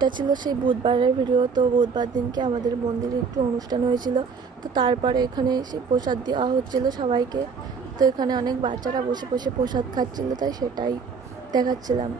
এটা ছিল সেই বুধবারের ভিডিও। তো বুধবার দিনকে আমাদের মন্দিরে একটু অনুষ্ঠান হয়েছিল, তো তারপরে এখানে সেই প্রসাদ দেওয়া হচ্ছিল সবাইকে। তো এখানে অনেক বাচ্চারা বসে বসে প্রসাদ খাচ্ছিল, তাই সেটাই দেখাচ্ছিলাম।